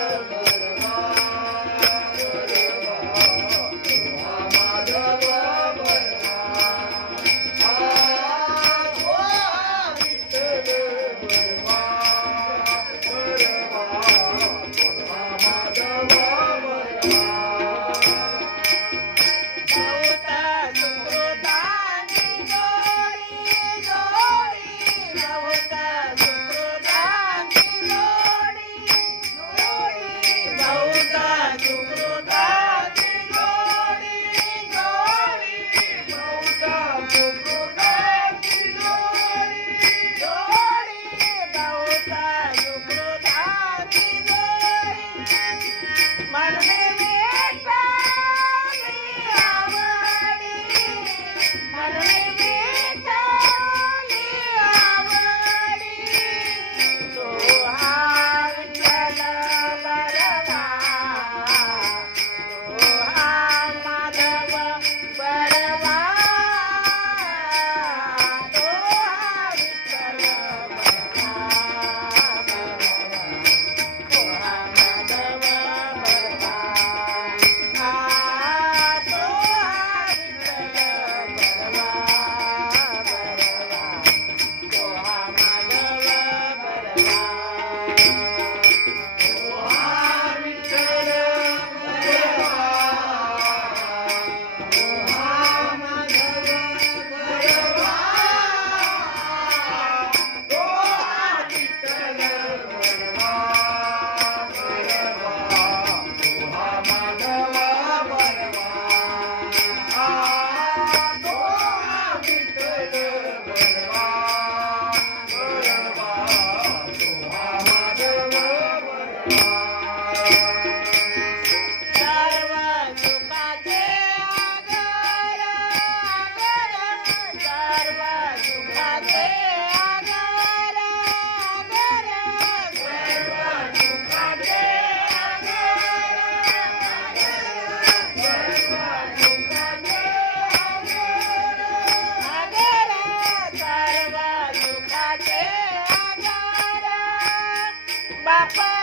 Yeah. Bye.